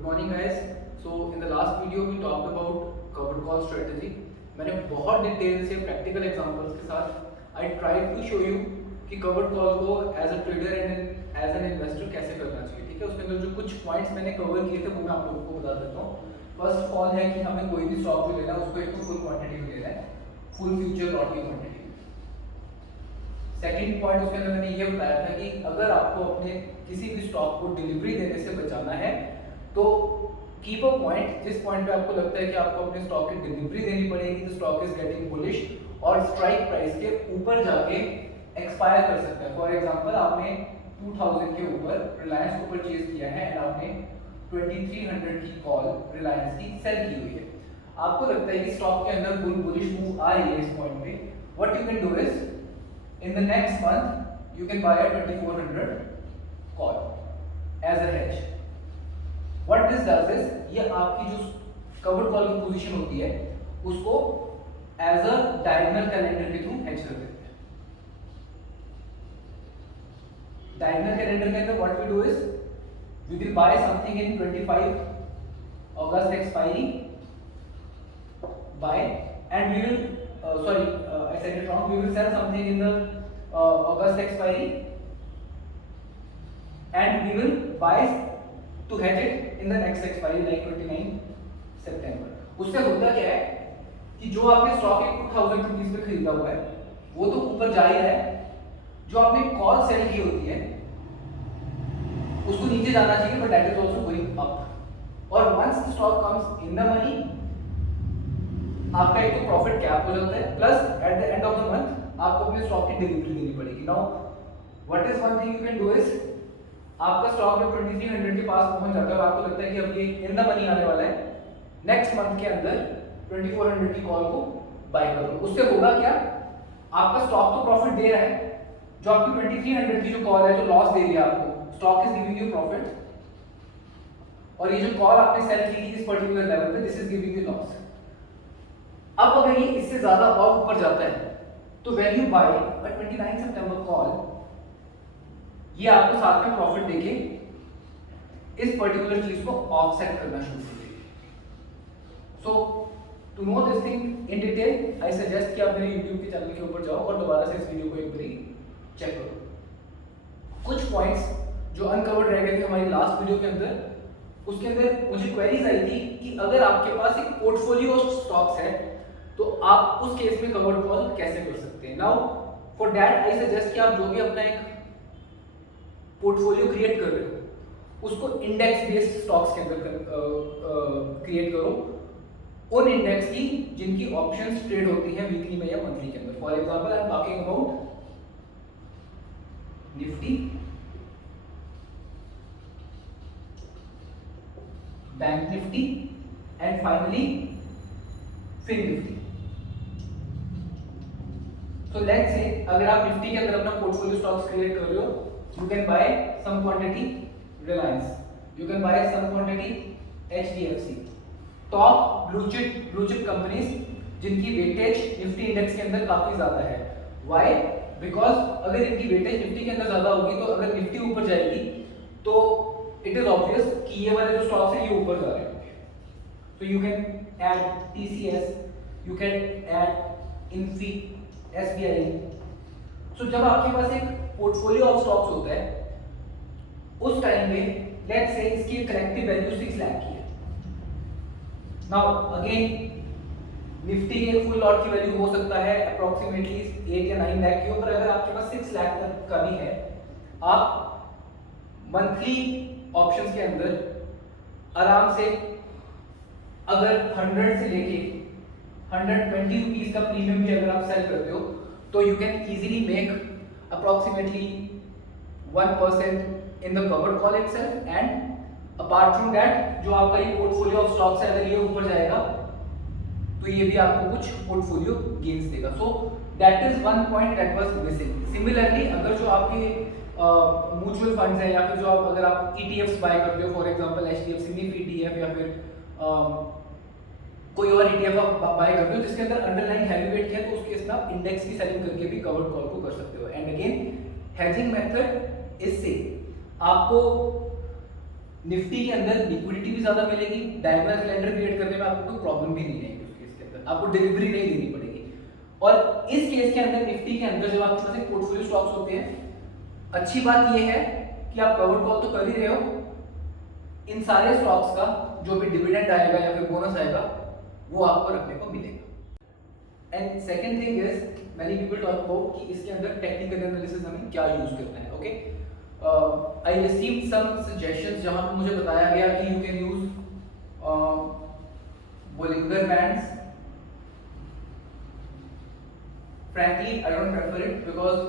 Good morning guys. So in the last video we talked about covered call strategy. मैंने बहुत detail से practical examples के साथ I try to show you कि covered call को as a trader and as an investor कैसे करना चाहिए. ठीक है, उसके अंदर जो कुछ पॉइंट्स मैंने कवर किए थे वो मैं आप लोगों को बता देता हूँ. फर्स्ट ऑल है कि हमें कोई भी स्टॉक जो लेना है उसको एक तो फुल क्वांटिटी में लेना है, फुल फ्यूचर लॉट की क्वांटिटी. सेकंड पॉइंट उसके अंदर मैंने ये बताया था कि अगर आपको अपने किसी भी स्टॉक को डिलीवरी देने से बचाना है तो कीप अ पॉइंट जिस पॉइंट पे आपको लगता है कि आपको अपने स्टॉक की डिलीवरी देनी पड़ेगी, the stock is getting bullish और स्ट्राइक प्राइस के ऊपर जाके एक्सपायर कर सकता है. फॉर एग्जांपल आपने 2000 के ऊपर रिलायंस को परचेज किया है एंड आपने 2300 की कॉल रिलायंस की सेल की हुई है. आपको लगता है कि स्टॉक के अंदर बुलिश मूव आ रही है इस पॉइंट पे. What you can do is in the next month you can buy a 2400 call as a hedge. What this does is ये आपकी जो covered call की पोजीशन होती है उसको as a diagonal calendar के थ्रू hedge कर देते हैं. Diagonal calendar के अंदर what we do is we will buy something in 25 August expiry buy and we will I said it wrong. We will sell something in the August expiry and we will buy to hedge it in the next expiry like 29 September. उससे होता क्या है कि जो आपने stock 2000 rupees पे खरीदा हुआ है वो तो ऊपर जा ही रहा है, जो आपने कॉल सेल की होती है उसको नीचे जाना चाहिए, but that is also going up. और once the stock comes in the money आपका एक तो प्रॉफिट कैप हो जाता है, plus at the end of the month आपको अपने स्टॉक की डिलीवरी देनी पड़ेगी. Now what is one thing you can do is आपका स्टॉक जब 2300 के पास पहुंच जाता है और आपको लगता है कि अब ये इन द मनी आने वाला है, नेक्स्ट मंथ के अंदर 2400 की कॉल को बाय कर लो. उससे होगा क्या, आपका स्टॉक तो प्रॉफिट दे रहा है, जो आपकी 2300 की जो कॉल है जो लॉस दे रही है आपको, stock is giving you profit, और ये जो कॉल आपने सेल की थी इस पर्टिकुलर लेवल पे this is giving you loss. अब अगर ये इससे ज्यादा और ऊपर जाता है तो when you buy a 29 September call ये आपको साथ में प्रॉफिट देके इस पर्टिकुलर चीज को ऑफसेट करना शुरू कर देगी. So to know this thing in detail I suggest कि आप मेरे YouTube के चैनल के ऊपर जाओ और दोबारा से इस वीडियो को एक बार चेक करो. कुछ पॉइंट्स जो अनकवर्ड रह गए थे हमारी लास्ट वीडियो के अंदर, उसके अंदर मुझे क्वेरीज आई थी कि अगर आपके पास एक पोर्टफोलियो ऑफ स्टॉक्स है तो आप उस केस में कवर्ड कॉल कैसे कर सकते हैं. Now for that I suggest कि आप जो भी अपना एक पोर्टफोलियो क्रिएट कर रहे हो उसको इंडेक्स बेस्ड स्टॉक्स के अंदर क्रिएट करो, उन इंडेक्स की जिनकी ऑप्शंस ट्रेड होती हैं वीकली में या मंथली के अंदर. For example I am talking about Nifty, bank Nifty and finally fin Nifty. So let's say अगर आप निफ्टी के अंदर अपना पोर्टफोलियो स्टॉक्स क्रिएट कर रहे हो, you can buy some quantity Reliance, you can buy some quantity HDFC, top blue chip companies जिनकी weightage Nifty index के अंदर काफी ज्यादा है. Why? Because अगर इनकी वेटेज निफ्टी के अंदर ज्यादा होगी तो अगर निफ्टी ऊपर जाएगी तो इट इज ऑब्वियस कि ये वाले जो स्टॉक्स हैं ये ऊपर जा रहे होंगे. So you can add TCS, you can add Infy, SBI. So जब आपके पास एक पोर्टफोलियो ऑफ स्टॉक्स होता है उस टाइम में लेट्स से इसकी कलेक्टिव वैल्यू 6 लाख की है. नाउ अगेन निफ्टी के फुल लॉट की वैल्यू हो सकता है अप्रोक्सीमेटली 8 या 9 लाख की, पर अगर आपके पास 6 लाख तक का भी है, आप मंथली ऑप्शंस के अंदर आराम से अगर 100 से लेके 120 रुपीज का प्रीमियम भी अगर आप सेल करते हो तो you can easily make approximately 1% in the covered call itself. And apart from that जो आपका ये पोर्टफोलियो ऑफ स्टॉक्स है अगर ये ऊपर जाएगा तो ये भी आपको कुछ पोर्टफोलियो गेन्स देगा. सो that is one point that was missing. Similarly अगर जो आपके म्यूचुअल फंड्स हैं या फिर जो आप अगर आप ETFs बाय करते हो, for example HDFC Nifty ETF या फिर कोई और ETF आप बाय करते हो जिसके अंदर अंडरलाइन हैवी वेट है तो उस केस में आप इंडेक्स की सेलिंग करके भी कवर्ड कॉल को कर सकते हो. एंड अगेन हेजिंग मेथड इससे आपको निफ्टी के अंदर लिक्विडिटी भी ज्यादा मिलेगी, डायगोनल कैलेंडर क्रिएट करने में आपको कोई प्रॉब्लम भी नहीं आएगी, उस केस के अंदर आपको डिलीवरी नहीं देनी पड़ेगी। और इस केस के अंदर निफ्टी के अंदर जब आपके पास एक पोर्टफोलियो स्टॉक्स होते हैं, अच्छी बात यह है कि आप कवर्ड कॉल तो कर ही रहे हो, इन सारे स्टॉक्स का जो भी डिविडेंड आएगा या फिर बोनस आएगा वो आपको रखने को मिलेगा। And second thing is many people talk about कि इसके अंदर टेक्निकल एनालिसिस हमें क्या यूज करना है। Okay, I received some suggestions जहां पे मुझे बताया गया कि you can use Bollinger bands. frankly I don't prefer it because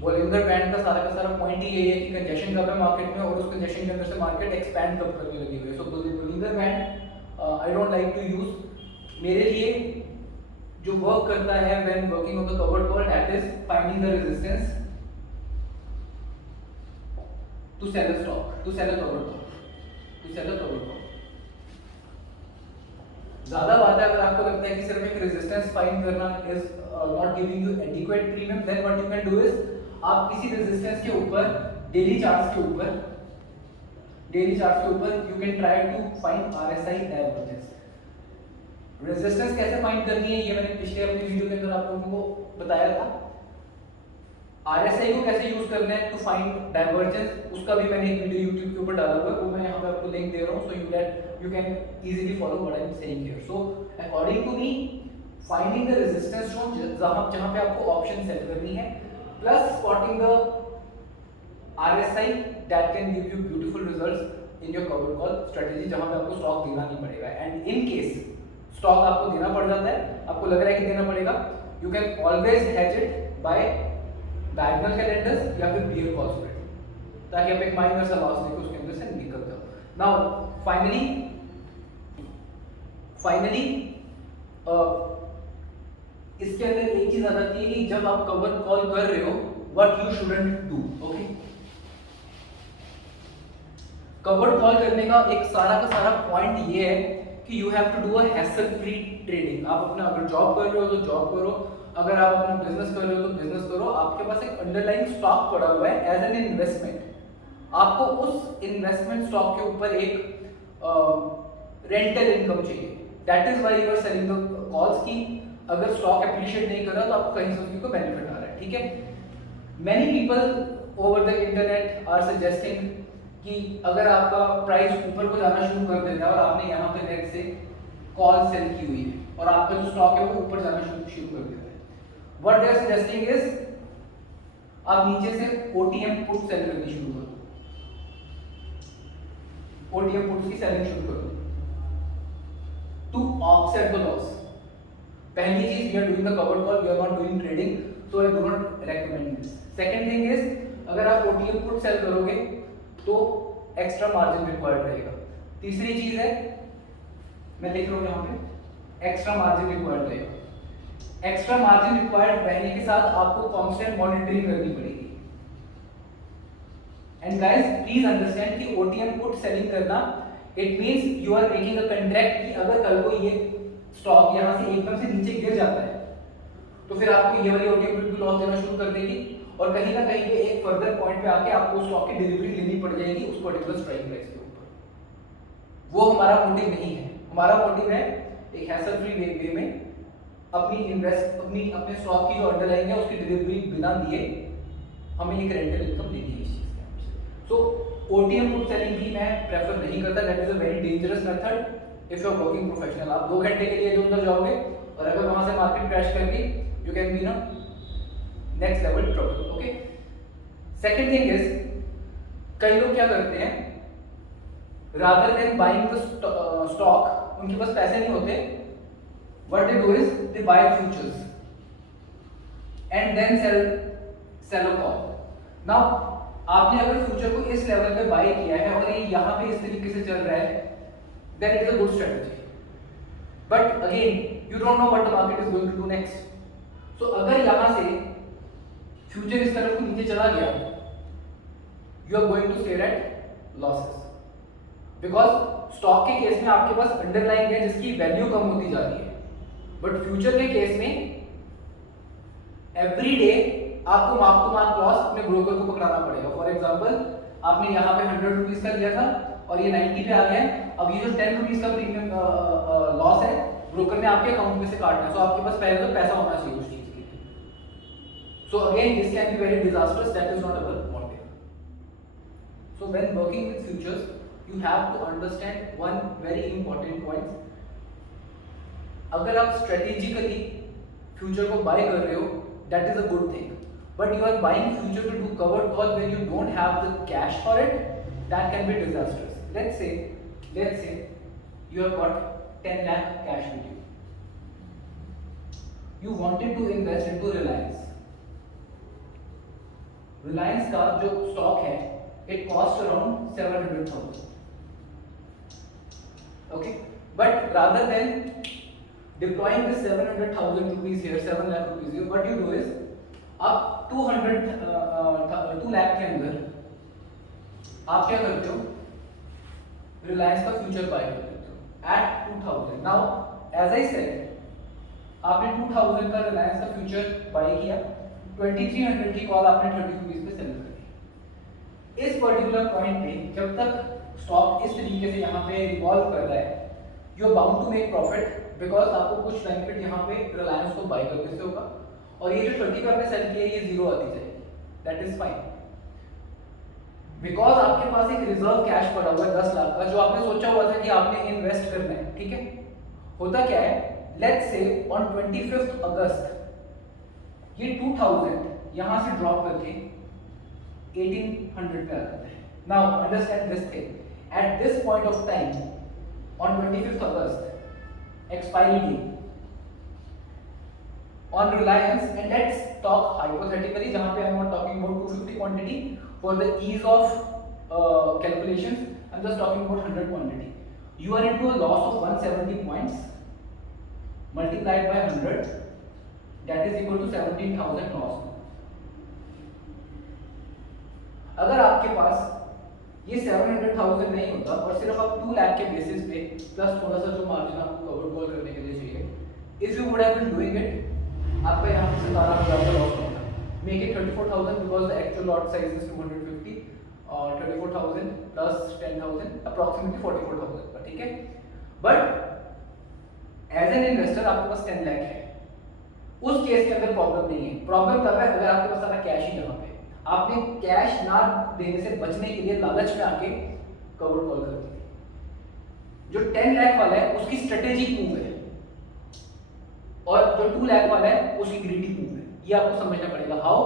Bollinger band का सारा पॉइंट ही यही है कि कंजेशन कब है मार्केट में और उस कंजेशन के अंदर से मार्केट एक्सपैंड कब करने लगी हुई है। So Bollinger band I don't like to use. मेरे लिए जो वर्क करता है when working on the covered call that is finding the resistance to sell a stock, to sell a covered call, to sell a covered call. ज्यादा बात है अगर आपको लगता है कि सिर्फ एक रेजिस्टेंस फाइंड करना is not giving you adequate premium, then what you can do is आप किसी रेजिस्टेंस के ऊपर डेली चार्ट्स के ऊपर you can try to find RSI divergence. Resistance कैसे फाइंड करनी है ये मैंने पिछले अपनी वीडियो के अंदर आप लोगों को बताया था। आरएसआई को कैसे यूज करना है टू फाइंड डाइवर्जेंस, उसका भी मैंने एक वीडियो YouTube के ऊपर डाला हुआ है, वो मैं यहाँ पे आपको लिंक दे रहा हूँ, सो you can easily follow what I am saying here. So according to me, finding the resistance zone जहाँ पे आपको ऑप्शन सेट करनी है, plus spotting the RSI that can give you beautiful results in your cover call strategy, जहाँ पे आपको stock देना नहीं पड़ेगा। And in case स्टॉक आपको देना पड़ जाता है, आपको लग रहा है कि देना पड़ेगा, you can always hedge it by diagonal calendars या फिर बियर कॉल स्प्रेड, ताकि आप एक माइनर सा लॉस लेके उसके अंदर से निकल जाओ। नाउ फाइनली इसके अंदर एक चीज आ जाती है कि जब आप कवर कॉल कर रहे हो what you shouldn't do. Okay, cover call करने का एक सारा पॉइंट ये है कि you have to do a hassle free trading. आप अपना अगर जॉब कर रहे हो तो जॉब करो, अगर आप अपना बिजनेस कर रहे हो तो बिजनेस करो, आपके पास एक अंडरलाइंग स्टॉक पड़ा हुआ है एज एन इन्वेस्टमेंट, आपको उस इन्वेस्टमेंट स्टॉक के ऊपर एक रेंटल इनकम चाहिए। That is why you are selling the calls की अगर स्टॉक एप्रिशिएट नहीं कर रहा तो आपको कहीं से उसको बेनिफिट आ रहा है। ठीक है, many people over the internet are suggesting कि अगर आपका प्राइस ऊपर को जाना शुरू कर देता है और आपने यहाँ पे नेट से कॉल सेल की हुई है और आपका जो स्टॉक है वो ऊपर जाना शुरू कर देता है, what they are suggesting is आप नीचे से ओटीएम पुट सेल करनी शुरू करो, ओटीएम पुट्स की सेलिंग शुरू करो टू ऑफसेट द लॉस। पहली चीज, we are doing the cover call, we are not doing trading, so I do not recommend this. Second thing is अगर आप ओटीएम पुट सेल करोगे तो एक्स्ट्रा मार्जिन रिक्वायर्ड रहेगा। तीसरी चीज है, मैं लिख रहा हूं यहां पे, एक्स्ट्रा मार्जिन रिक्वायर्ड रहेगा। एक्स्ट्रा मार्जिन रिक्वायर्ड रहने के साथ आपको कांस्टेंट मॉनिटरिंग करनी पड़ेगी। एंड गाइस प्लीज अंडरस्टैंड कि ओटीएम पुट सेलिंग करना it means you are making a contract कि अगर कल को ये स्टॉक यहां से एकदम से नीचे गिर जाता है तो फिर आपको ये वाली ओटीएम पुट भी लॉस देना शुरू कर देगी और कहीं ना कहीं पे एक फर्दर पॉइंट पे आके आपको स्टॉक की डिलीवरी लेनी पड़ जाएगी उस पर्टिकुलर स्ट्राइक प्राइस के ऊपर। वो हमारा मोटिव नहीं है, हमारा मोटिव है एक हैसल फ्री वे में अपने स्टॉक की जो अंडरलाइन है उसकी डिलीवरी बिना दिए हमें एक रेंटल इनकम लेनी है इस चीज के। सो ओटीएम पुट सेलिंग भी मैं प्रेफर नहीं करता, that is a very dangerous method if you are working professional. आप 2 घंटे के लिए जो अंदर जाओगे और अगर वहां से मार्केट क्रैश करके यू कैन बी ना next level trouble. Okay, second thing is कई लोग क्या करते हैं, rather than buying the stock, उनके पास पैसे नहीं होते, what they do is they buy futures and then sell a call. Now आपने अगर फ्यूचर को इस लेवल पे बाय किया है और ये यहाँ पे इस तरीके से चल रहा है then it is a good strategy, but again you don't know what the market is going to do next. So अगर यहाँ से फ्यूचर इस तरफ को नीचे चला गया you are going to stare at losses because stock के केस में आपके पास अंडरलाइन है जिसकी वैल्यू कम होती जा रही है, बट फ्यूचर के केस में एवरी डे आपको मार्क टू मार्क लॉस अपने ब्रोकर को पकड़ाना पड़ेगा। फॉर एग्जांपल आपने यहाँ पे 100 रुपीज का लिया था और ये 90 पे आ गया है। अब ये जो 10 रुपीज का प्रीमियम लॉस है ब्रोकर ने आपके अकाउंट में से काटना है। सो आपके पास पहले तो पैसा होना चाहिए उस चीज के लिए। So again this can be very disasters, that is not our motive. So when working with futures you have to understand one very important point. अगर आप strategically future को buy कर रहे हो, that is a good thing. But you are buying future to do covered call when you don't have the cash for it, that can be disastrous. Let's say you have got 10 lakh cash with you. You wanted to invest into Reliance. Reliance का जो stock है, it costs around 700,000. Okay, but rather than deploying this 700,000 rupees here, 7 lakh rupees here, what you do is आप 2 lakh के अंदर आप क्या करते हो, रिलायंस का फ्यूचर बाय कर लेते हो at 2000. Now as I said, आपने 2000 का रिलायंस का फ्यूचर बाय किया, 2300 की कॉल आपने 30 रुपीज पे सेल कर दी। इस पर्टिकुलर पॉइंट पे जब तक स्टॉक इस तरीके से यहाँ पे रिवॉल्व कर रहा है, you are bound to make profit, because आपको कुछ बेनिफिट यहाँ पे रिलायंस को बाय करने से होगा और ये जो 30 पे आपने सेल किया ये जीरो आती जाएगी, दैट इज फाइन। बिकॉज आपके पास एक रिजर्व कैश पड़ा हुआ है 10 लाख का, जो आपने सोचा हुआ था कि आपने इन्वेस्ट करना है, ठीक है। होता क्या है, लेट्स से ऑन 25 अगस्त ये 2000 यहाँ से ड्रॉप करके 1800 पे आ जाता है। Now understand this thing. At this point of time, on 25th August, expiry date on Reliance, and let's talk hypothetically, जहाँ पे I'm not talking about 250 quantity for the ease of calculations. I'm just talking about 100 quantity. You are into a loss of 170 points multiplied by 100, that is equal to 17,000 loss. अगर आपके पास ये 700,000 नहीं होता और सिर्फ आप 2 लाख के बेसिस पे प्लस थोड़ा सा जो मार्जिन आपको कवर कॉल करने के लिए चाहिए, if you would have been doing it, आपका यहाँ से 17,000 का लॉस होगा। Make it 34,000 because the actual lot size is 250 और 34,000 प्लस 10,000 अप्रॉक्सीमेटली 44,000 का, ठीक है। बट एज एन इन्वेस्टर आपके पास 10 लाख है, उस केस के अंदर प्रॉब्लम नहीं है। प्रॉब्लम तब है अगर आपके पास सारा कैश ही यहाँ पे, आपने कैश ना देने से बचने के लिए लालच में आके कवर कॉल कर दी। जो 10 लाख वाला है उसकी स्ट्रेटेजिक मूव है और जो 2 लाख वाला है उसकी ग्रीडी मूव है। ये आपको समझना पड़ेगा। How?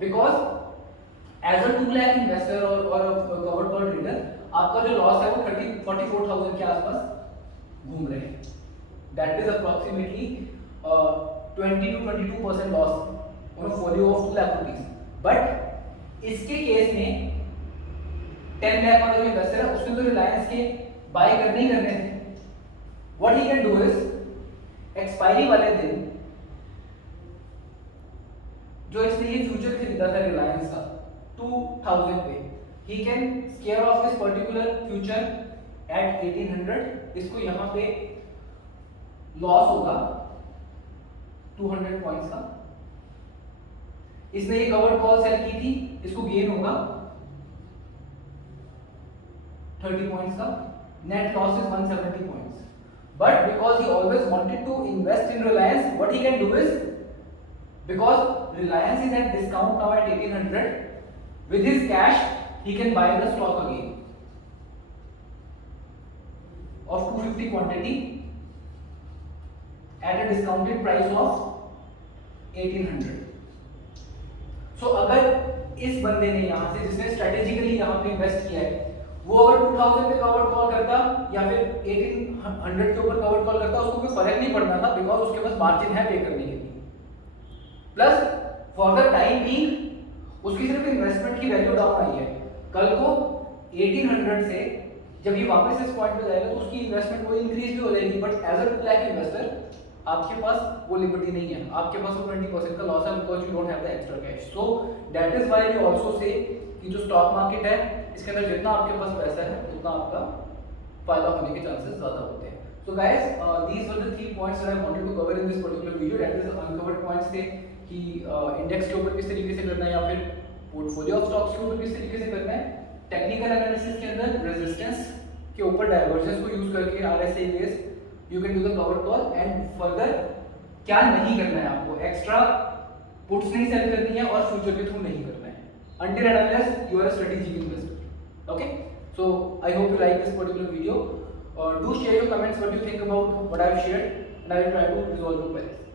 Because as a 2 lakh investor और कवर कॉल ट्रेडर आपका जो लॉस है वो 44,000 के आसपास घूम रहे हैं। That is approximately 20 to 22% loss on a folio of 2 lakh rupees. But इसके केस में 10 लाख वाला जो इन्वेस्टर है उसने तो रिलायंस के बाय करने ही करने थे। What he can do is expiry वाले दिन जो इसने ये फ्यूचर खरीदा था रिलायंस का 2000 पे, he can square off this particular future at 1800। इसको यहाँ पे लॉस होगा 200 पॉइंट्स का। इसने ये कवर्ड कॉल सेल की थी, इसको गेन होगा 30 पॉइंट्स का। Net loss is 170 points. But because he always wanted to invest in Reliance, what he can do is, because Reliance is at discount now at 1800, with his cash he can buy the stock again of 250 quantity at a discounted price of 1800। so अगर इस बंदे ने यहाँ से जिसने strategically यहाँ पे invest किया है वो अगर 2000 पे कवर कॉल करता या फिर 1800 के ऊपर कवर कॉल करता, उसको कोई फर्क नहीं पड़ना था बिकॉज उसके पास मार्जिन है पे करने के लिए। Plus for the time being उसकी सिर्फ इन्वेस्टमेंट की वैल्यू डाउन आई है। कल को 1800 से जब ये वापस इस पॉइंट पे जाएगा तो उसकी इन्वेस्टमेंट वो इंक्रीज भी हो जाएगी। But as a 2 lakh investor आपके पास वो लिबर्टी नहीं है, आपके पास वो 20% का लॉस है because you don't have the extra cash. So that is why we also say कि जो स्टॉक मार्केट है इसके अंदर जितना आपके पास पैसा है उतना आपका फायदा होने के चांसेस ज्यादा होते हैं। So guys these were the 3 points that I wanted to cover in this particular video. That is uncovered points थे कि इंडेक्स के ऊपर किस तरीके से करना है या फिर पोर्टफोलियो ऑफ स्टॉक्स के ऊपर किस तरीके से करना है। टेक्निकल एनालिसिस के अंदर रेजिस्टेंस के ऊपर डाइवर्जेंस को यूज करके RSI based you can do the cover call, and further क्या नहीं करना है आपको, एक्स्ट्रा पुट्स नहीं सेल करनी है और फ्यूचर के थ्रू नहीं करना है until and unless you are a strategic investor. Okay, so I hope you like this particular video. Do share your comments what you think about what I have shared, and I will try to resolve your queries.